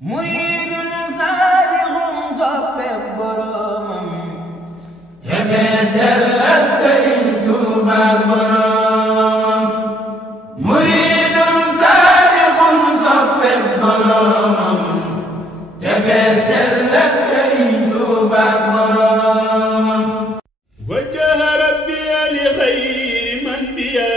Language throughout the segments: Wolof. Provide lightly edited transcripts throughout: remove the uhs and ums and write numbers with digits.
muridun saadixun soppeb boromam te fees del ak Sëriñ Tuuba boromam muridun saadixun soppeb boromam te fees del ak Sëriñ Tuuba boromam wajjaha rabbi li xayri man biya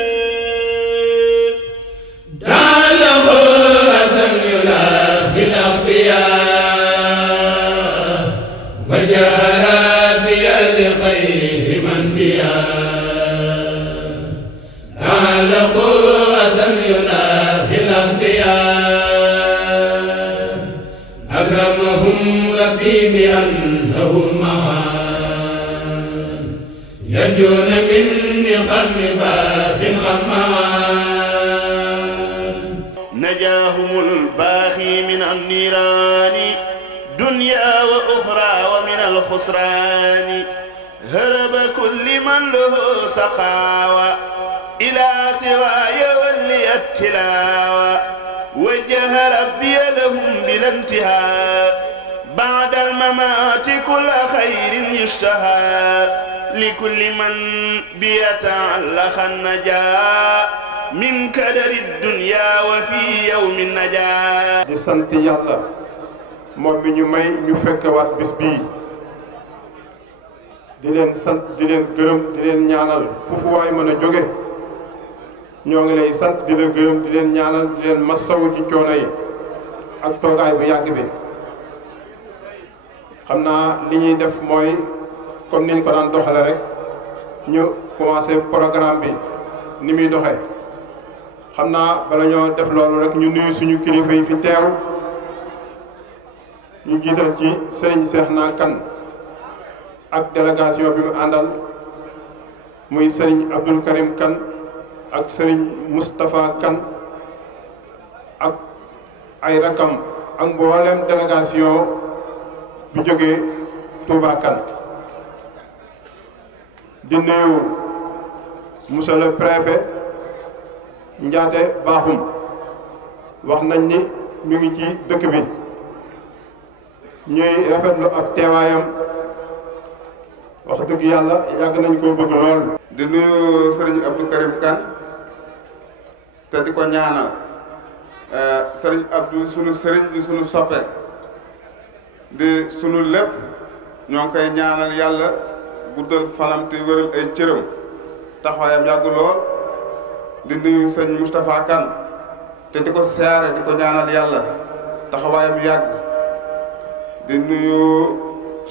بأنهم معان يرجون مني خم باخ خمان نجاهم الباخي من النيران دنيا وأخرى ومن الخسران هرب كل من له سخاوة إلى سواي ولي التلاوة وجه ربي لهم بلا انتهاء بعد الممات كل خير يشتهى لكل من بيتعلق النجاة من كدر الدنيا وفي يوم النجاة di sant yàlla moom mi ñu may ñu fekkewaat bis bii di leen sant di leen gërëm di leen ñaanal foofu waay mën a jóge ñoo ngi lay sant di la gërëm di leen ñaanal di leen masawu ci coono yi ak toogaay bu yàgg bi xam naa li ñuy def mooy comme niñ ko daan doxale rek ñu commencé programme bi ni muy doxee xam naa bala ñoo def loolu rek ñu nuyu suñu kilifa yi fi teew ñu jiital ci Serigne Cheikhouna Kane ak délégation bi mu àndal muy Serigne Abdoul Karim Kane ak Serigne Moustapha Kane ak ay rakam ak mboolem délégation bu jógee Touba Kane di nuyu monsieur le préfet Ndiaté Bakhoum wax nañ ni ñu ngi ci dëkk bi ñuy rafetlu ak teewaayam wax dëgg yàlla yàgg nañ koo bëgg lool. di nuyu Serigne Abdou Karim Kane te di ko ñaanal Serigne Abdou sunu Serigne di sunu soppe di sunu lépp ñoo ngi koy ñaanal yàlla guddal fanam te wéral ay cëram taxawaayam yàgg lool di nuyu sëñ Moustapha Kane te di ko siyaare di ko ñaanal yàlla taxawaayam yàgg di nuyu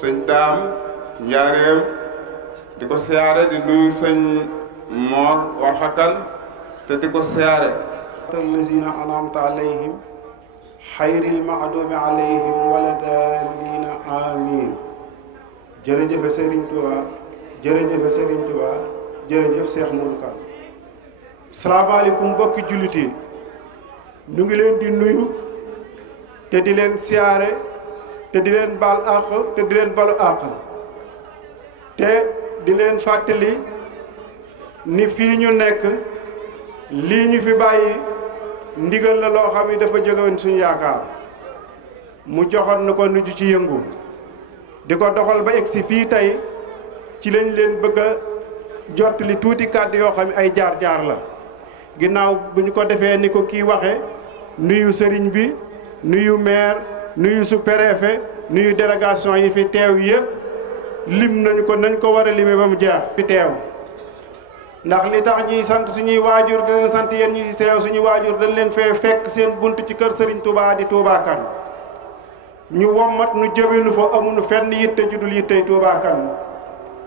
sëñ Daam Njaareem di ko siyaare di nuyu sëñ Mor Warxa Kane te di ko siyaare allazina an'amta alayhim xayril maxduubi alayhim wala daalliina amiin jërëjëf Serigne Touba jërëjëf Serigne Touba jërëjëf Cheikh Modou Kane. salaamaaleykum mbokki jullit yi ñu ngi leen di nuyu te di leen siyaare te di leen baal àq te di leen balu àq te di leen fàttali ni fii ñu nekk lii ñu fi bàyyi. ndigal la loo xam ne dafa jógewoon suñu yaakaar mu joxoon na ko nu ci yëngu di ko doxal ba egsi fii tey ci lañ leen bëgg a jottali tuuti kàddu yoo xam ne ay jaar-jaar la ginnaaw bu ñu ko defee ni ko kii waxe nuyu sëriñ bi nuyu maire nuyu sous-préfet nuyu délégation yi fi teew yëpp lim nañu ko nañ ko war a lime ba mu jeex fi teew ndax li tax ñuy sant suñuy waajur di leen sant yéen ñuy teew suñuy waajur dañ leen fee fekk seen bunt ci kër Serigne Touba di Touba Kane ñu wommat nu jëminu fa amuñu fenn yitte ju dul yittey Touba Kane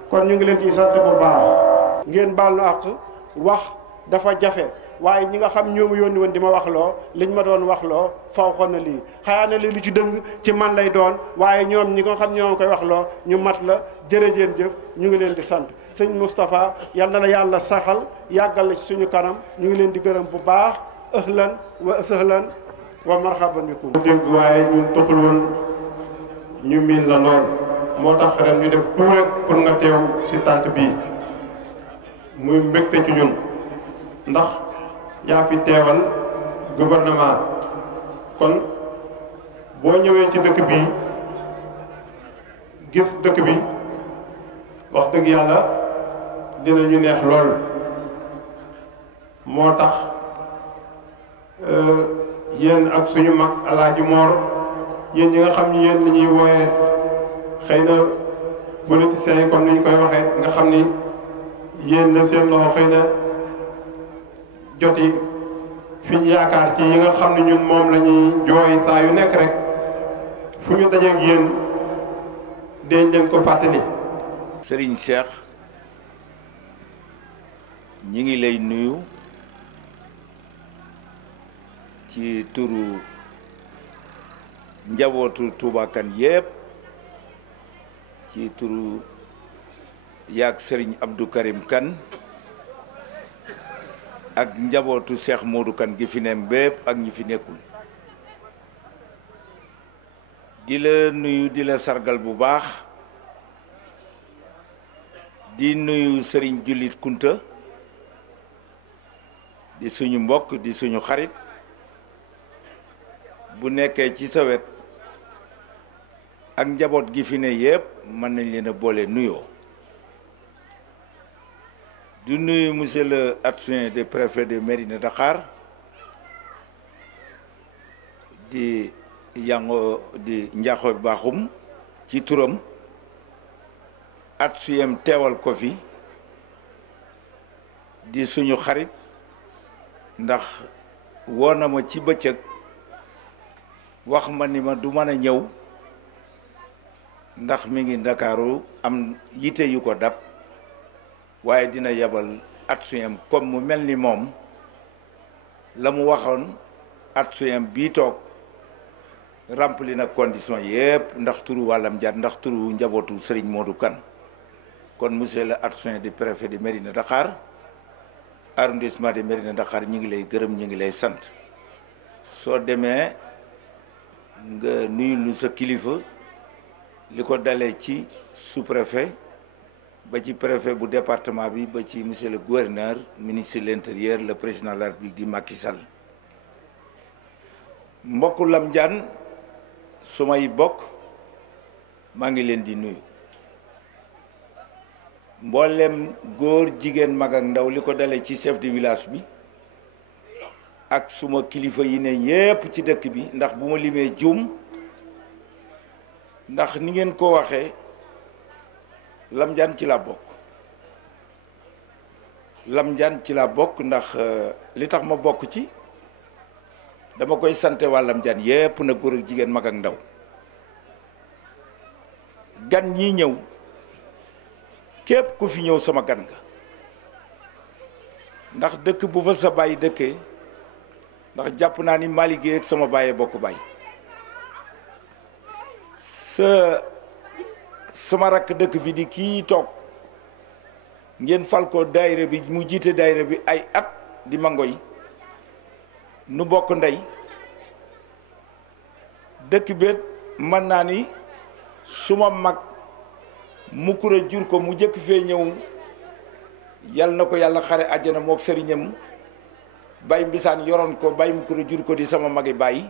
kon ñu ngi leen ciy sant bu baax ngeen baal nu àq wax dafa jafe waaye ñi nga xam ñoomu yónni woon di ma wax loo liñ ma doon wax loo faw xon na lii xayaa na li lu ci dëng ci man lay doon waaye ñoom ñi nga xam ñoo koy wax loo ñu mat la jërëjeen jëf ñu ngi leen di sant sëñ Moustapha yal na la yàlla saxal yàggal la ci suñu kanam ñu ngi leen di gërëm bu baax ahlan wa sahlan wa marhaban bikum dégg waaye ñun taxul woon ñu miin la lool moo tax ren ñu def tout rek pour nga teew ci tànt bii muy mbégte ci ñun ndax yaa fi teewal gouvernement kon boo ñëwee ci dëkk bi gis dëkk bi wax dëgg yàlla dinañu neex lool. moo tax yéen ak suñu mag Alaaji Moor yéen ñi nga xam ni yéen la ñuy wooye xëy na politiciens yi comme ni ñu koy waxee nga xam ni yéen la seen loxo xëy na joti fi ñu yaakaar ci yi nga xam ne ñun moom la ñuy jooy saa yu nekk rek fu ñu dajeeg yéen dañ leen ko fàttali. Serigne Cheikh ñi ngi lay nuyu ci turu njabootu Touba Kane yépp ci turu yaag Serigne Abdou Karim Kane ak njabootu Cheikh Modou Kane gi fi nem bépp ak ñi fi nekkul di la nuyu di la sargal bu baax di nuyu Serigne Jullit Kunta di suñu mbokk di suñu xarit bu nekkee ci sa wet ak njaboot gi fi ne yépp mën nañ leen a boole nuyoo du nuyu monsieur le adjoint du préfet de Mérina Dakhar di Ndiakhoy Bakhoum ci turam adjoint teewal ko fi di suñu xarit ndax woo na ma ci bëccëg wax ma ni ma du mën a ñëw ndax mi ngi Ndakaaru am yite yu ko dab waaye dina yebal adjoint comme mu mel ni moom la mu waxoon adjoint bii toog rempli na condition yépp ndax turu wàllam jaar ndax turu njabootu Serigne Modou Kane kon monsieur le adjoint du préfet de Mérina Dakhar arrondissement de Mérina Dakhar ñi ngi lay gërëm ñi ngi lay sant soo demee nga nuyu lu sa kilifa li ko dalee ci sous-préfet ba ci préfet bu département bi ba ci monsieur le gouverneur ministre de l'intérieur le président de la République di Macky Sall mbokku Lam Diane su may bokk maa ngi leen di nuyu mboolem góor jigéen mag ak ndaw li ko dalee ci chef de village bi ak suma kilifa yi ne yépp ci dëkk bi ndax bu ma limee juum ndax ni ngeen ko waxee Lam Diane ci laa bokk Lam Diane ci laa bokk ndax li tax ma bokk ci dama koy sante waa Lam Diane yépp na góor ak jigéen mag ak ndaw gan ñi ñëw képp ku fi ñëw sama gan nga ndax dëkk bu fa sa bàyyi dëkkee ndax jàpp naa ni Malick Gueye ak sama bàyyee bokk bàyyi sama rakk dëkk fi di kii toog ngeen fal ko daayira bi mu jiite daayira bi ay at di mangoy nu bokk ndey dëkk béet mën naa ni suma mag mukura jur ko mu jëkk fee ñëw yal na ko yàlla xare àjjana mook sëriñam bay mbisaan yoroon ko bay mukura jur ko di sama magi bàyyi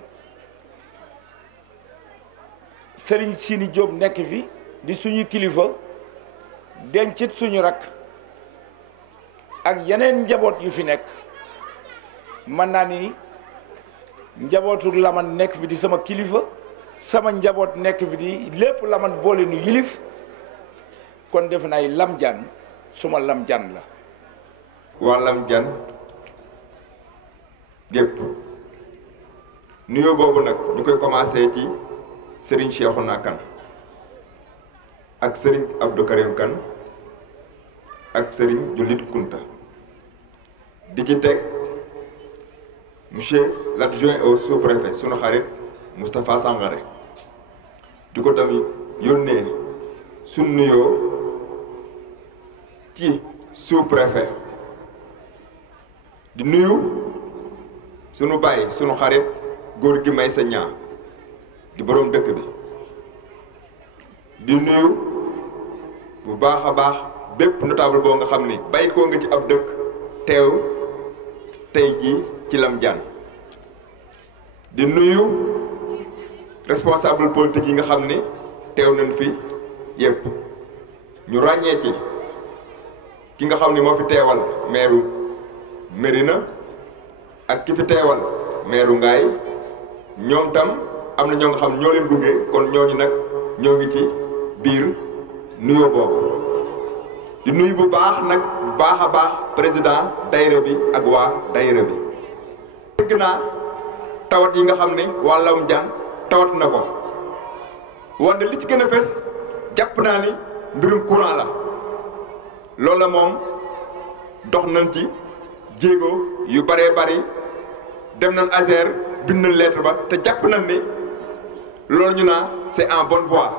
sëriñ Sini Diop nekk fi di suñu kilifa dencit suñu rakk ak yeneen njaboot yu fi nekk mën naa ni njabootu Laman nekk fi di sama kilifa sama njaboot nekk fi di lépp Laman boole nu yilif kon def naay Lam Diane suma Lam Diane la waa Lam Diane gépp nuyoo boobu nag ñu koy commencé ci Serigne Cheikhouna Kane ak Serigne Abdou Karim Kane ak Serigne Jullit Kunta di ci teg monsieur l'adjoint au sous-préfet sunu xarit Moustapha Sangaré di ko tamit yónnee sunu nuyoo ci sous-préfet di nuyu sunu baay sunu xarit góor gi may sa ñaa di boroom dëkk bi di nuyu bu baax a baax bépp notable boo nga xam ni bàyyi koo nga ci ab dëkk teew tey jii ci Lam Diane di nuyu responsable politique yi nga xam ni teew nañ fi yépp ñu ràññee ci ki nga xam ni moo fi teewal meeru Mérina ak ki fi teewal meeru Ngaay ñoom tam am na ñoo nga xam ñoo leen gunge kon ñooñu nag ñoo ngi ci biir nuyoo boobu di nuyu bu baax nag bu baax a baax président daayira bi ak waa daayira bi dégg naa tawat yi nga xam ne waa Lawum Diane tawat na ko wante li ci gën a fës jàpp naa ni mbirum courant la loolu la moom dox nañ ci jéego yu bëree bëri dem nañ ASER bind nañ lettre ba te jàpp nañ ni loolu ñu naa c'est en bonne voie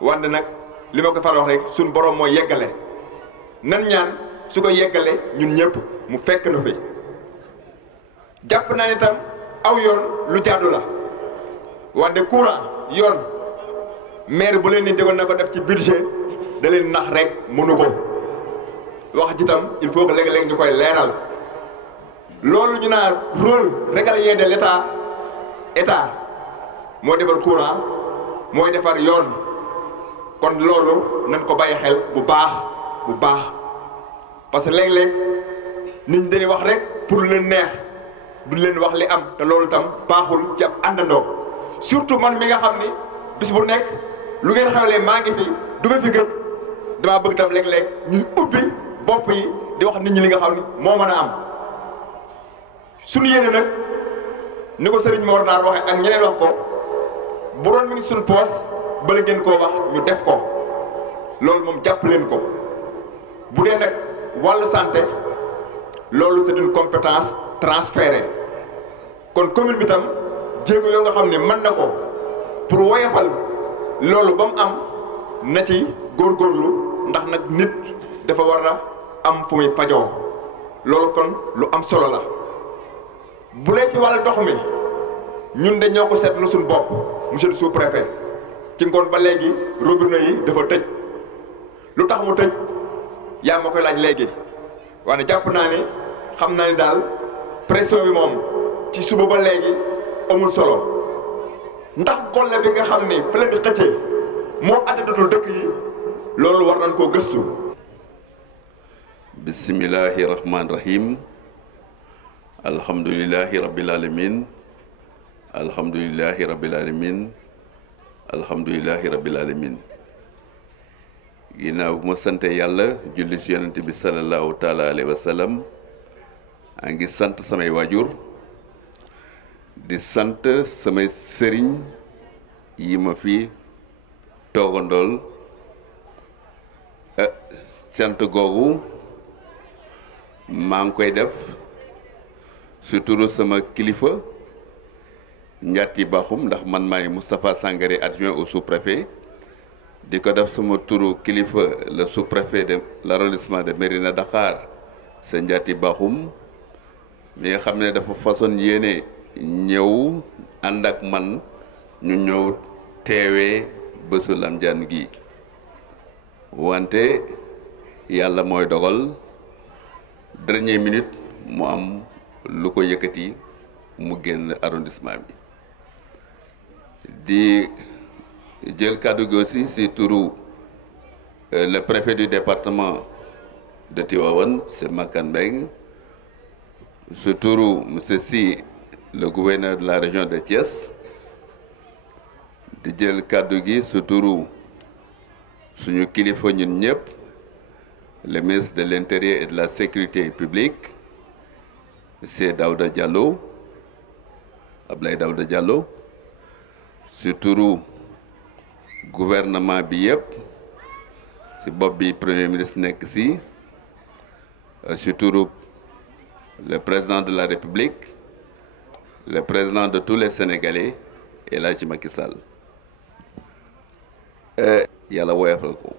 wante nag li ma ko faral wax rek suñ borom mooy yeggale nan ñaan su ko yeggale ñun ñëpp mu fekk na fi jàpp naa ni tam aw yoon lu jaadu la wante courant yoon maire bu leen ni dégoon na ko def ci budget da leen nax rek mënu ko wax ji tam il faut que léeg-léeg ñu koy leeral loolu ñu naa rôle régalien de état moo defar courant mooy defar yoon kon loolu nañ ko bàyyi xel bu baax parce que léeg-léeg nit ñi dañuy wax rek pour leen neex duñ leen wax li am te loolu tam baaxul ci ab àndandoo surtout man mi nga xam ni bis bu nekk lu ngeen xewlee maa ngi fi du ma fi gëj damaa bëgg tam léeg-léeg ñuy ubbi bopp yi di wax nit ñi li nga xam ni moo mën a am suñu yéene nag ni ko Serigne Mor Naar waxee ak ñeneen wax ko bu doon mi ngi suñu poos bala ngeen koo wax ñu def ko loolu moom jàpp leen ko bu dee nag wàllu santé loolu c'est une compétence transférée kon commune bi tam jéego yoo nga xam ne mën na ko pour woyofal loolu ba mu am na ci góorgóorlu ndax nag nit dafa war a am fu muy fajoo loolu kon lu am solo la bu lee ci wàllu ndox mi ñun de ñoo ko seetlu suñu bopp monsieur le sous-préfet ci ngoon ba léegi robinet yi dafa tëj lu tax mu tëj yaa ma koy laaj léegi waaye jàpp naa ne xam naa ne daal pression bi moom ci suba ba léegi amul solo ndax golle bi nga xam ne fa leen di xëccee moo àddadatul dëkk yi loolu war nañ koo gëstu. bismillahi rahmaani rahim alhamdulillahi rabbil alamin alhamdulillahi rabbil alamin alhamdulillahi rabbil alamin ginnaaw bu ma sante yàlla julli ci yonent bi sallallahu taala alayhi wa sallam a ngi sant samay waajur di sant samay sëriñ yi ma fi toogandool cant googu maa ngi koy def su turu sama kilifa Ndiaty Bakhoum ndax man maay Moustapha Sangaré adjoint au sous-préfet di ko def sama turu kilifa le sous-préfet de l'arrondissement de Mérina Dakhar sa Ndiaty Bakhoum mi nga xam ne dafa façon yéene ñëw ànd ak man ñu ñëw teewee bésu Lame Diane gi wante yàlla mooy dogal dernière minute mu am lu ko yëkkati mu génn arrondissement bi di jël kàddu gi aussi ci turu le préfet du département de Tivaouane c'est Makan Mbengue ci turu monsieur Sy le gouverneur de la région de Thiès di jël kàddu gi ci turu suñu kilifa ñun ñëpp le ministre de l'Intérieur et de la Sécurité publique monsieur Daouda Diallo Abdoulaye Daouda Diallo ci turu gouvernement bi yëpp ci bopp bi premier ministre nekk ci turu le président de la République le président de tous les Sénégalais El Hadji Macky Sall yàlla woyofal ko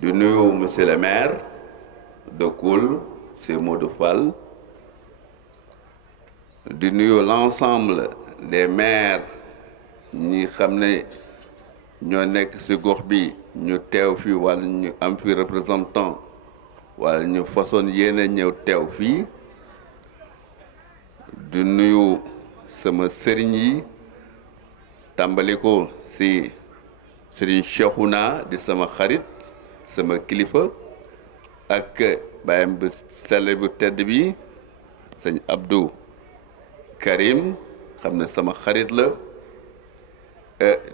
di nuyu monsieur le maire de Koul c'est Modou Fall di nuyu l'ensemble des maires ñi xam ne ñoo nekk ci gox bi ñu teew fii wala ñu am fi représentant wala ñu façon yéene ñëw teew fii di nuyu sama sëriñ yi tàmbali ko si sëriñ Cheikhouna di sama xarit sama kilifa ak bàyyam bu sell bu tedd bi sëñ Abdou Karim xam ne sama xarit la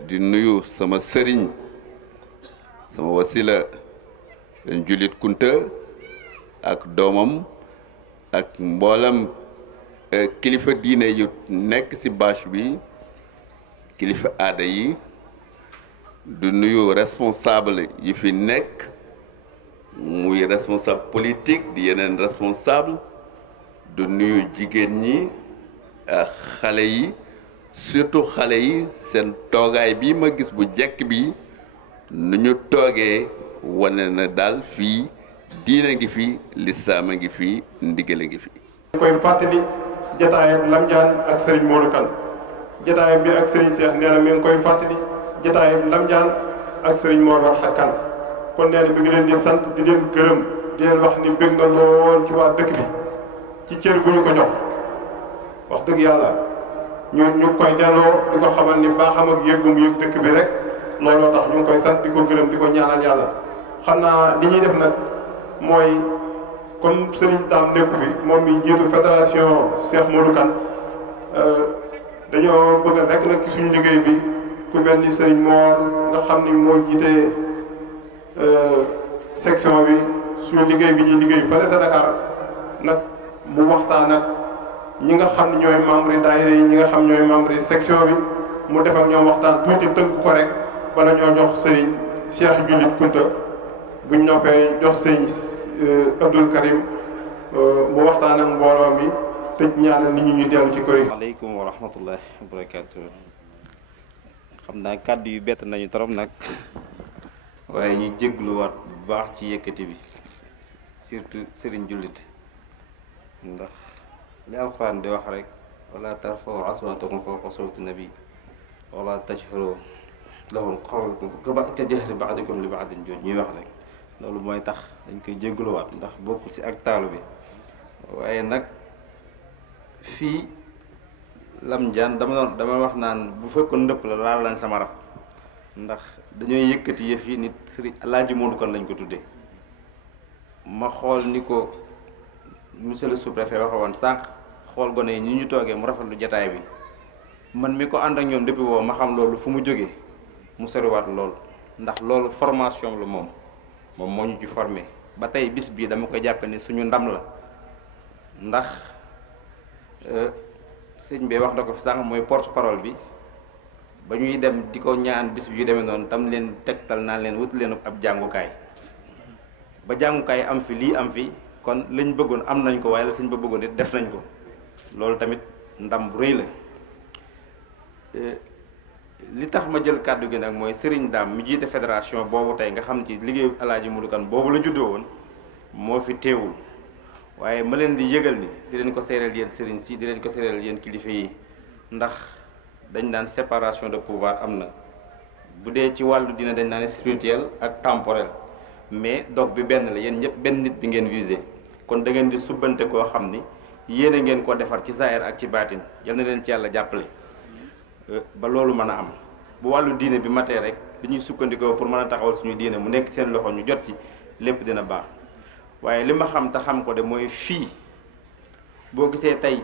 di nuyu sama sëriñ sama wasila sëñ Julit Kunta ak doomam ak mboolam kilifa diine yu nekk ci bâche bi kilifa aada yi du nuyu responsable yi fi nekk muy responsable politique di yeneen responsable du nuyu jigéen ñi xale yi surtout xale yi seen toogaay bi ma gis bu jekk bi nu ñu toogee wane na daal fii diine ngi fi lislaam a ngi fi ndigale ngi fi koy fàttali jataayam Lamjaan ak Serigne Modou Kane jataayam bi ak Serigne Cheikh nee na mi ngi koy fàttali jataayam Lamjaan ak Serigne Modou Kane kon nee na bi ngi leen di sant di leen gërëm di leen wax ni bëgg na lool ci waa dëkk bi ci cër bu ñu ko jox wax dëgg yàlla ñu koy delloo di ko xamal ni baaxam ak yëggum yëg dëkk bi rek looloo tax ñu ngi koy sant di ko gërëm di ko ñaanal yàlla xam naa li ñuy def nag mooy comme Serigne Dame nekku fi moom mi jiitu fédération Cheikh Modou Kane dañoo bëgg rek nag ci suñu liggéey bi ku mel ni Serigne Mor nga xam ni moo jiite section bi suñu liggéey bi ñuy liggéey fële sa Dakar nag mu waxtaan ak ñi nga xam ne ñooy membre yi daayira yi ñi nga xam ñooy membre yi section bi mu def ak ñoom waxtaan tuuti tënk ko rek bala ñoo jox Serigne Cheikh Julit Kunta buñ noppee jox Serigne Abdoul Karim mu waxtaan ak mbooloo mi tëj ñaanal nit ñi ñu dellu ci kër yi. waaleykum wa rahmatullahi wa barakaatu. xam naa kàddu yu bett nañu trop nag waaye ñu jégluwaat bu baax ci yëkkati bi surtout Serigne Julit ndax li alxuraan di wax rek wala tarfa'u aswaatakum fawqa sawti nabi wala tajharu lahu qawla ka jahri ba'dikum li ba'din jooj ñuy wax rek loolu mooy tax dañ koy jégluwaat ndax bokkul ci ak taalu bi waaye nag fii Lamjaan dama wax naan bu fekkoon ndëpp la laal lañ sama rab ndax dañoo yëkkati yëf yi nit Sëriñ Alaaji Modou Kane lañ ko tuddee ma xool ni ko monsieur le sous-préfet waxoon sànq xool gone yi ñu toogee mu rafetlu jataay bi man mi ko ànd ak ñoom depuis boobu ma xam loolu fu mu jógee mu soriwaat lool ndax loolu formation la moom moo ñu ci formé ba tey bis bii dama ko jàppe ni suñu ndam la ndax sëñ bi wax na ko fi sànq mooy porte parole bi ba ñuy dem di ko ñaan bis bi yu demee noonu tam leen tegtal naan leen wut leen ab jàngukaay ba jàngukaay am fi lii am fi kon lañ bëggoon am nañ ko waaye la sëñ ba bëggoon it def nañ ko loolu tamit ndam bu rëy la li tax ma jël kàddu gi nag mooy Serigne Dame mi jiite fédération boobu tey nga xam ci liggéeyu Alaaji Modou Kane boobu la juddoo woon moo fi teewul waaye ma leen di yëgal ni di leen ko seereel yéen Serigne si di leen ko seereel yéen kilifa yi ndax dañ naan séparation de pouvoir am na bu dee ci wàllu dina dañ naan spirituel ak temporel mais dog bi benn la yéen ñëpp benn nit bi ngeen visé kon da ngeen di subbante koo xam ni yéen a ngeen ko defar ci saayir ak ci baatin yal na leen ci yàlla jàppale ba loolu mën a am bu wàllu diine bi matee rek dañuy sukkandikoo pour mën a taxawal suñu diine mu nekk seen loxo ñu jot ci lépp dina baax waaye li ma xam te xam ko de mooy fii boo gisee tey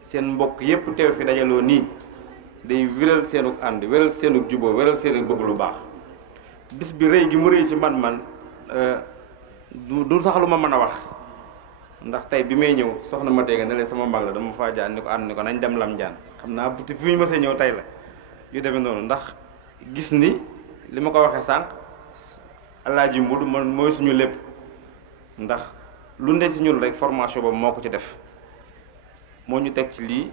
seen mbokk yépp teew fi dajaloo nii day wéral seenug ànd wéral seenug juboo wéral seenug bëgg lu baax bis bi rëy gi mu rëy ci man du sax lu ma mën a wax ndax tey bi may ñëw soxna ma teega ne leen sama mag la dama faa jaan ni ko ànd ni ko nañ dem Lamjaan xam naa buti fi ñu mësee ñëw tey la yu demee noonu ndax gis ni li ma ko waxee sànq Alaaji Modou man mooy suñu lépp ndax lu ne si ñun rek formation boobu moo ko ci def moo ñu teg ci lii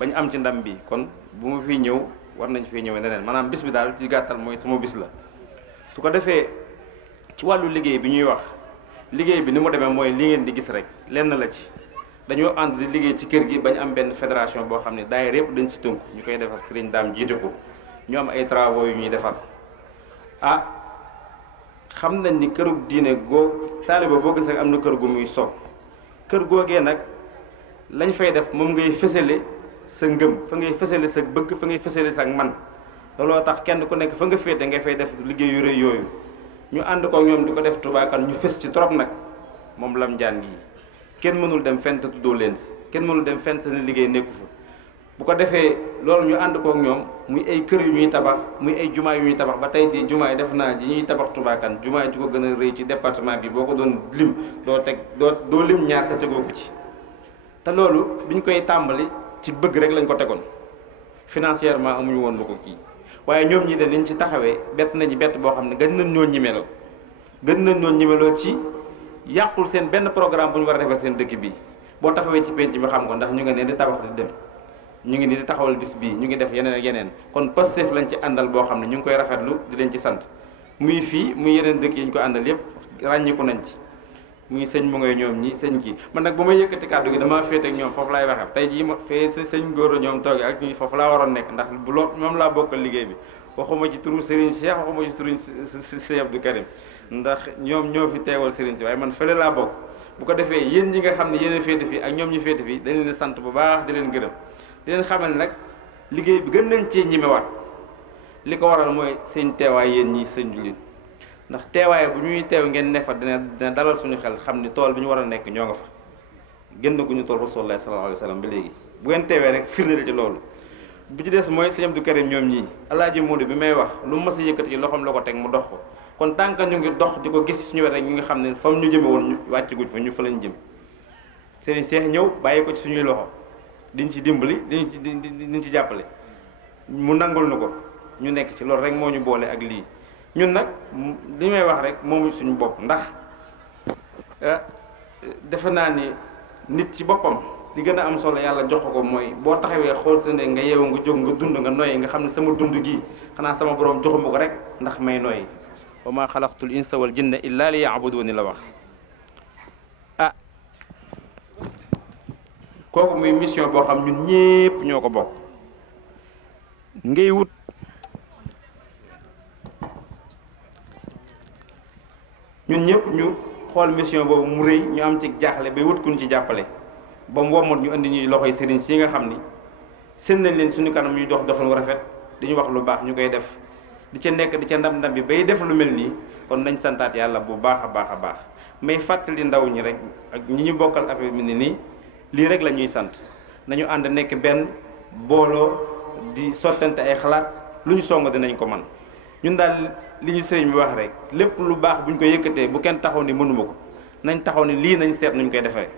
bañ am ci ndam bi kon bu ma fiy ñëw war nañ fii ñëwee neneen maanaam bis bi daal ci gàttal mooy sama bis la su ko defee ci wàllu liggéey bi ñuy wax liggéey bi ni mu demee mooy li ngeen di gis rek lenn la ci dañoo ànd di liggéey ci kër gi bañ am benn fédération boo xam ne daayira yëpp dañ si tënku ñu koy defar Serigne Dame jiite ko ñu am ay travaux yu ñuy defar xam nañ ni kërug diine goo taaliba boo gis rek am na kër gu muy soog kër googee nag lañ fay def moom ngay fësale sa ngëm fa ngay fësale sa bëgg fa ngay fësale sa man looloo tax kenn ku nekk fa nga féete ngay fay def liggéey yu rëy yooyu ñu ànd ko ñoom di ko def Touba Kane ñu fës ci trop nag moom Lam Diane gi kenn mënul dem fenn te tuddoo leen si kenn mënul dem fenn seen liggéey nekku fa bu ko defee loolu ñu ànd kook ñoom muy ay kër yu ñuy tabax muy ay jumaa yu ñuy tabax ba tey di jumaa yi def naa ji ñuy tabax Touba Kane jumaa yi ci ko gën a rëy ci département bi boo ko doon lim doo lim ñaar te tegoo ko ci te loolu biñ koy tàmbali ci bëgg rek lañ ko tegoon financièrement amuñu woon lu ko kii waaye ñoom ñi de niñ ci taxawee bett nañu bett boo xam ne gën nañ ñoo ñimeloo ci yàqul seen benn programme bu ñu war a defal seen dëkk bi boo taxawee ci penc bi xam ko ndax ñu ngi ne di tabax di dem ñu ngi ni di taxawal bis bii ñu ngi def yeneen ak yeneen kon Pastef lañ ci àndal boo xam ne ñu ngi koy rafetlu di leen ci sant muy fii muy yeneen dëkk yi ñu ko àndal yëpp ràññiku nañ ci muy sëñ mu ngay ñoom ñi sëñ kii man nag ba may yëkkati kàddu gi damaa féete ak ñoom foofu laay waxee tey jii ma fee sëñ góor ñoom toogee ak ñi foofu laa waroon nekk ndax bu loo moom laa bokkal liggéey bi waxuma ci turu Serigne Cheikh waxuma ci turu Serigne Abdou Karim ndax ñoom ñoo fi teewal Serigne si waaye man fële laa bokk bu ko defee yéen ñi nga xam ne yéen a féete fii ak ñoom ñu féete fii dañ leen sant bu baax di leen gërëm di leen xamal nag liggéey bi gën nañ cee ñimewaat li ko waral mooy seen teewaay yéen ñi sëñ jullit ndax teewaay bu ñuy teew ngeen ne fa dina dalal suñu xel xam ni tool bi ñu war a nekk ñoo nga fa génn gu ñu tool Rasulullah sallallahu alayhi wa sallam ba léegi bu ngeen teewee rek firnde la ci loolu bu ci des mooy sëñ Abdou Karim ñoom ñii Alaaji Moodu bi may wax lu mas a yëkkati ci loxoom la ko teg mu dox ko kon tant que ñu ngi dox di ko gis suñu wet rek ñu ngi xam ne fam ñu jëme woon ñu wàcc guñ fa ñu fa lañ jëm seen seex ñëw bàyyi ko ci suñuy loxo diñ ci dimbali diñ ci jàppale mu nangul nu ko ñu nekk ci loolu rek moo ñu boole ak lii ñun nag li may wax rek moomu suñu bopp ndax defe naa ni nit ci boppam li gën a am solo yàlla jox ko mooy boo taxawee xool sa ne nga yeewu nga jóg nga dund nga noyyi nga xam ne sama dund gii xanaa sama borom joxuma ko rek ndax may noyyi wa ma xalaqtul insa wal jinna illa li yaabuduni la wax kooku muy mission boo xam ñun ñépp ñoo ko bokk ngay wut ñun ñëpp ñu xool mission boobu mu rëy ñu am ci jaaxle bay wut kuñ ci jàppale ba mu wommat ñu indi ñuy loxoy sëriñ si nga xam ni seen nañ leen suñu kanam ñuy dox doxal rafet di ñu wax lu baax ñu koy def di ca nekk di ca ndam bi bay def lu mel nii kon nañ santaat yàlla bu baax a baax a baax may fàttali ndaw ñi rek ak ñi ñu bokkal affaire bi ni nii lii rek la ñuy sant nañu ànd nekk benn booloo di sottante ay xalaat lu ñu song dinañ ko man ñun daal li ñu sëriñ bi wax rek lépp lu baax buñ ko yëkkatee bu kenn taxaw ni mënuma ko nañ taxaw ni lii nañ seet nuñ koy defee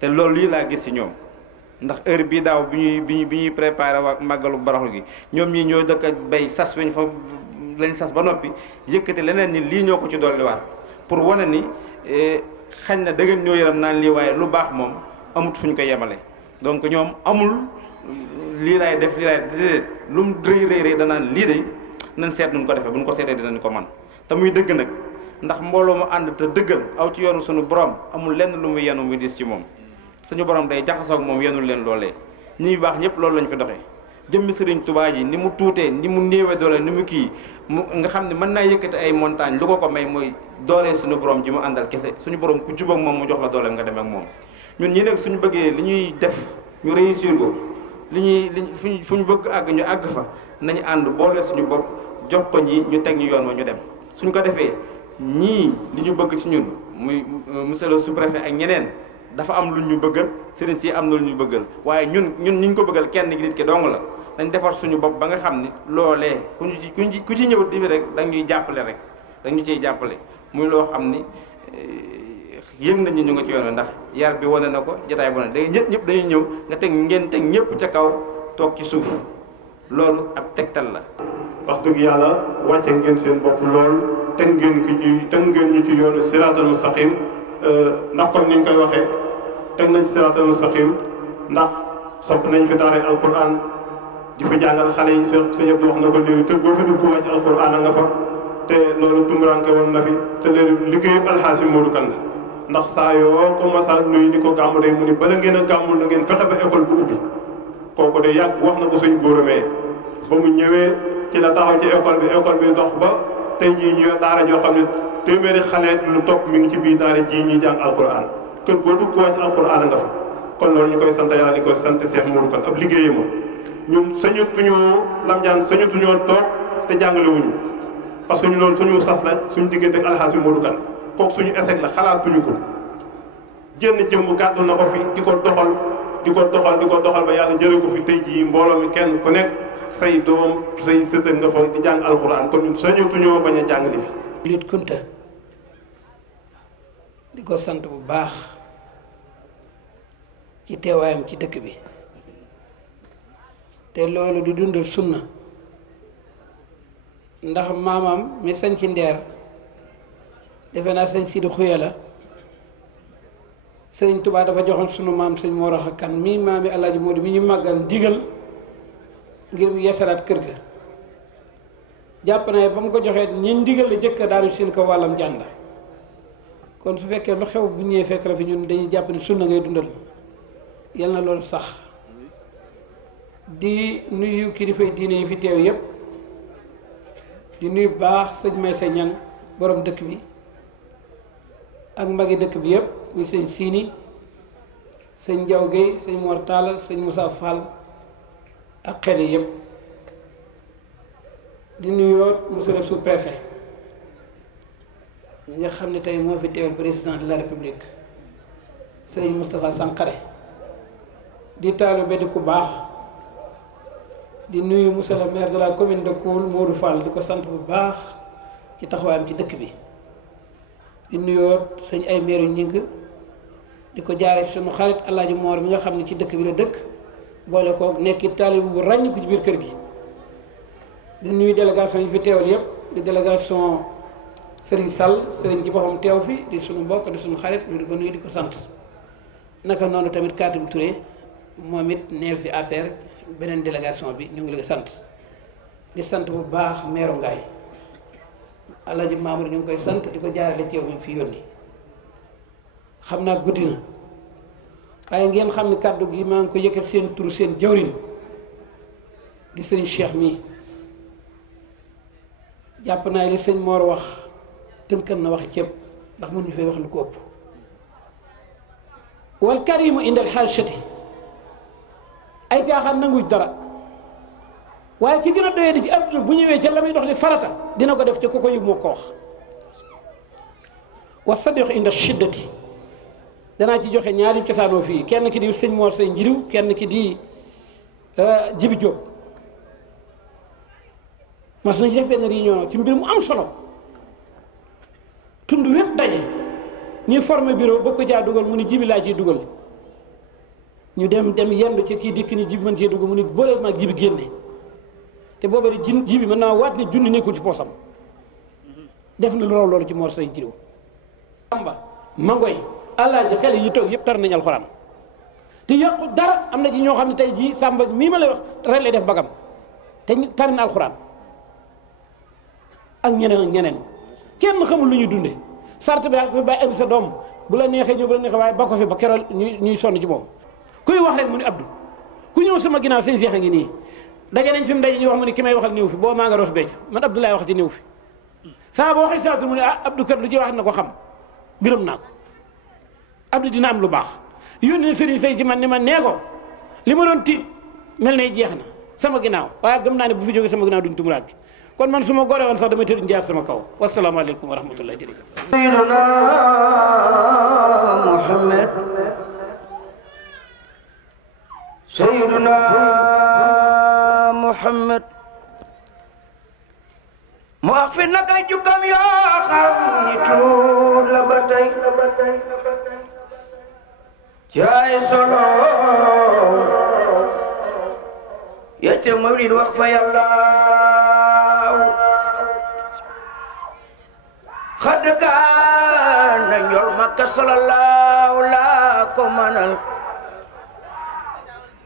te loolu lii laa gis ci ñoom ndax heure bii daaw bi ñuy préparé waa màggalu baraxlu gi ñoom ñii ñoo dëkk bay sas weñ fa lañ sas ba noppi yëkkati leneen ni lii ñoo ko ci dolliwaat pour wane ni xañ na dëggan ñoo yaram naan lii waaye lu baax moom amut fu ñu ko yemale donc ñoom amul lii laay def lii laay déedéet lu mu rëy danaan lii de nañ seet nuñ ko defee bu ñu ko seetee dinañ ko man te muy dëgg nag ndax mbooloo mu ànd te dëggal aw ci yoonu suñu borom amul lenn lu muy yenu muy diis ci moom suñu borom day jaxasoog moom yenul leen loolee ñi baax ñëpp loolu lañ fi doxee jëmmi Sëriñ Tuubaa ji ni mu tuutee ni mu néewee doole ni mu kii mu nga xam ne mën naa yëkkati ay montagne lu ko may mooy doole suñu borom ji mu àndal kese suñu borom ku jub ak moom mu jox la doole nga dem ak moom ñun ñi nag suñu bëggee li ñuy def ñu réussir ko li fu ñu bëgg àgg ñu àgg fa nañu ànd boole suñu bopp jox ko ñi ñu teg ñu yoon wa ñu dem suñ ko defee ñii li ñu bëgg ci ñun muy monsieur le sous-préfet ak ñeneen dafa am lu ñu bëggal sëriñ si am na lu ñu bëggal waaye ñun ñu ko bëggal kenn gi nit ki dong la dañ defar suñu bopp ba nga xam ni loolee ku ci ñëw di rek da ñuy jàppale rek da ñu ciy jàppale muy loo xam ni yëg nañu ñu nga ci yoon ndax yar bi wane na ko jotaay bu ne day ñëpp dañuy ñëw nga ngeen teg ñëpp ca kaw toog ci suuf loolu ab tegtal la. wax dëgg yàlla wàcce ngeen seen bopp lool teg ngeen ñu ci yoonu siraatal mustaqim ndax comme ni ñu koy waxee teg nañ siraatal mustaqim ndax sopp nañ fi daara alquran di fa jàngal xale yi sëñ Abdou wax na ko léegi kër boo fi dugg wàcc alquran a nga fa te loolu tumuranke woon na fi te léegi liggéeyu alxaasi Modou Kane ndax saa yoo ko masa nuyu ni ko gàmmu day mu ni bala ngeen a gàmmul na ngeen fexe ba école bu ubbi kooku de yàgg wax na ko suñ góoramee ba mu ñëwee ci la taxaw ci école bi dox ba tey jii ñu daara joo xam ne téeméeri xale lu topp mi ngi ci biir daara jii ñuy jàng alquran kër boo dugg wàcc alquran nga fa kon loolu ñu koy sant yàlla di ko sant Cheikh Modou Kane ab liggéeyam ñun sañatuñoo Lamdiane sañatuñoo toog te jàngale wuñu parce que ñu loolu suñu sas la suñu diggante ak Alxaaji Modou Kane kooku suñu échec la xalaatuñu ko jénn jëmm gàddu na ko fi di ko doxal ba yàlla jëlee ko fi tey jii mbooloo mi kenn ku nekk say doom say sëtë nga fa di jàng alxuraan kon ñun sañatuñoo bañ a jàng li fi Lit Kunta di ko sant bu baax ci teewaayam ci dëkk bi te loolu di dundal sunna ndax maamam mi sañ ci Ndeer defe naa sëñ Sidi Xuya la sëñ Tuubaa dafa joxoon sunu maam sëñ Mor Axa Kan mii maami Alaaji Moodu mi ñu màggal digal ngir mu yeesalaat kër ga jàpp na ba mu ko joxee ñi ndigal la jëkk daanu seen ko wàllam jànd kon su fekkee lu xew bu ñëwee fekk la fi ñun dañuy jàpp ne sunna ngay dundal yal na loolu sax di nuyu kilifay diine yi fi teew yépp di nuyu baax sëñ Maysa Ñang borom dëkk bi ak magi dëkk bi yépp muy sëñ Siini sëñ Jaw Géey sëñ Mor Talla sëñ Moussa Fall ak xel yépp di nuyoo monsieur le sous-préfet ñi nga xam ne tey moo fi teewal président de la république sëñ Moustapha Sankharé di taalibe di ku baax di nuyu monsieur le maire de la commune de Koul Modou Fall di ko sant bu baax ci taxawaayam ci dëkk bi di nuyoo sëñ ay meeru ñing di ko jaaree sunu xarit Alaaji Moor mi nga xam ne ci dëkk bi la dëkk boole ko nekki taalibe bu ràññ ko ci biir kër gi di nuyu délégation yi fi teewal yépp di délégation Serigne Sall Serigne ci boppam teew fi di sunu mbokk di sunu xarit ñu di ko nuyu di ko sant naka noonu tamit Katim Touré moom it neew fi APR beneen délégation bi ñu ngi la sant di sant bu baax meeru Ngaay Alaaji Mamour ñu ngi koy sant di ko jaarale ci yow ñu fi yónni xam naa guddi na waaye ngeen xam ne kàddu gi maa ngi ko yëkkat seen tur seen jawrin di sëñ Cheikh mii jàpp naa li sëñ Mor wax tënkan na waxi ceeb ndax mun ñu fay wax lu ko ëpp wal karimu indal xaajati ay caaxaan nanguj dara waaye ki gën a doyee di ci àdduna bu ñëwee ca la muy dox di farata dina ko def ca ku ko yëg moo ko wax wa sadiq inda shiddati danaa ci joxe ñaari cosaanoo fii kenn ki di sëñ Mor Sey Njiriw kenn ki di Jibi Jóob mas nañu def benn réunion ci mbir mu am solo tund wépp daje ñuy formé bureau boo ko jaa dugal mu ni Jibi laa ciy dugal ñu dem yendu ci kii dikk ni Jibi mën cee dugal mu ni booleel maag Jibi génne te booba di Jibi mën naa waat ni junni nekkul ci poosam def na loolu ci Mor Sey Njiriw amba mangoy Alaaji xel yi toog yëpp tar nañu alxuraan te yàqu dara am na ci ñoo xam ne tey jii Samba mii ma lay wax ren lay def bagam te tar na alxuraan ak ñeneen kenn xamul lu ñuy dunde sart bi daal ko fi bàyyi indi sa doom bu la neexee ñëw bu la neexee waaye ba ko fi ba keroog ñuy sonn ci moom kuy wax rek mu ni Abdou ku ñëw sama ginnaaw sëñ Seex a ngi nii daje nañ fi mu daje ñu wax mu ni ki may waxal néew fi boo maa nga Ross Béthio man Abdou laay wax ci néew fi saa boo waxee saatul mu ne Abdou kat lu ci wax na ko xam gërëm naa ko Abdou dina am lu baax yónni na sëriñ say ci man ni ma nee ko li ma doon tiit mel ne jeex na sama ginnaaw waaye gëm naa ne bu fi jógee sama ginnaaw duñ tumuraat gi kon man su ma gore woon sax damay tëdd njaar sama kaw wasalaamaaleykum wa rahmatullahi jërëjëf sayyiduna Muhammad sayyiduna Muhammad mu wax fi nag ay jukkam yoo xam ni tuut la ba tey jaay solo yette mawlid wax fa yàlla xad kaana ñol makka sallallahu la ko manal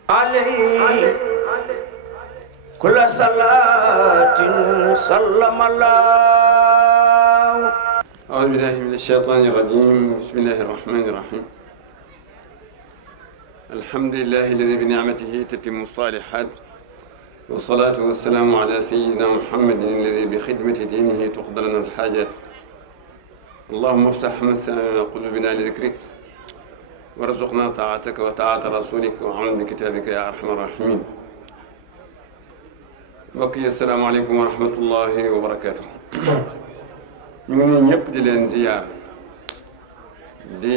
alayhi kula salatin sallama allah أعوذ بالله من الشيطان الرجيم بسم الله الرحمن الرحيم الحمد لله الذي بنعمته تتم الصالحات والصلاة والسلام على سيدنا محمد الذي بخدمة دينه تقضى لنا الحاجات اللهم افتح مسامع قلوبنا لذكرك وارزقنا طاعتك وطاعة رسولك وعمل بكتابك يا أرحم الراحمين. mbokk yi asalaamaaleykum wa rahmatullahi wa barakaatu. ñu ngi nii ñëpp di leen ziyaar di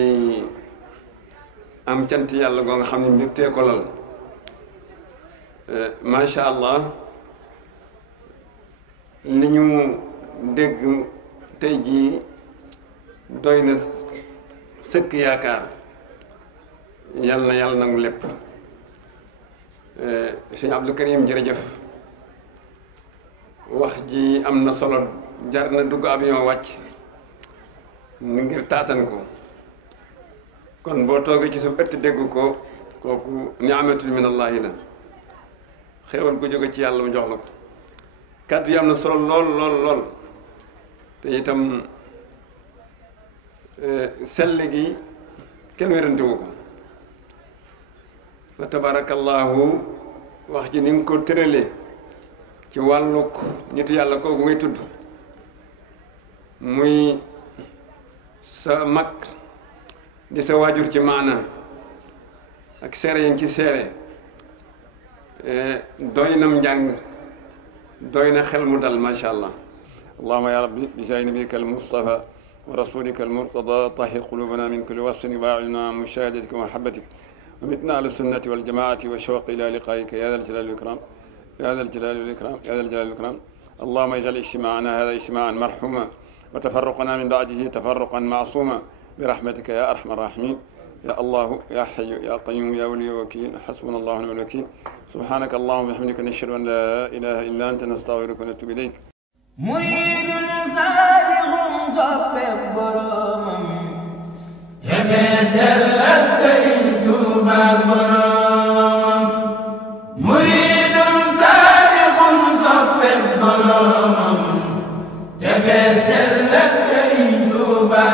am cant yàlla goo nga xam ne mbégtee ko lal macha allah li ñu dégg tey jii doy na sëkk yaakaar yàlla na yàlla nangu lépp. sëñ Abdou Karim jërëjëf wax ji am na solo jar na dugg avion wàcc ngir taatan ko kon boo toogee ci sa ëtt dégg ko kooku ni'matul min allahi la xéewal ko jóge ci yàlla mu jox la ko kàddu yi am na solo lool lool lool te itam sell gi kenn wérantewu ko fa tabarakallahu wax ji ni nga ko tëralee ci wàllug nitu yàlla kooku ngay tudd muy sa mag di sa waajur ci maana ak seere yi ci seere doy nam njàng doy na xel mu dal macha allah. allahumma ya rabbi bi jaay nabiyika al mustafa wa rasulika al murtada tahir qulubana min kulli wasfin yubaa'iduna an mushahadatika wa mahabbatik wa mitna ala sunnati wal jamaati wa shawqi ila liqaika ya dal jalali wal ikram يا ذا الجلال والإكرام يا ذا الجلال والإكرام اللهم اجعل اجتماعنا هذا اجتماعا مرحوما وتفرقنا من بعده تفرقا معصوما برحمتك يا أرحم الراحمين يا الله يا حي يا قيوم يا ولي وكيل حسبنا الله ونعم الوكيل سبحانك اللهم وبحمدك نشهد أن لا إله إلا أنت نستغفرك ونتوب إليك مريد صادق صبب برامم يتجلى سيد توبا برام مريد صادق صبب برامم يتجلى سيد توبا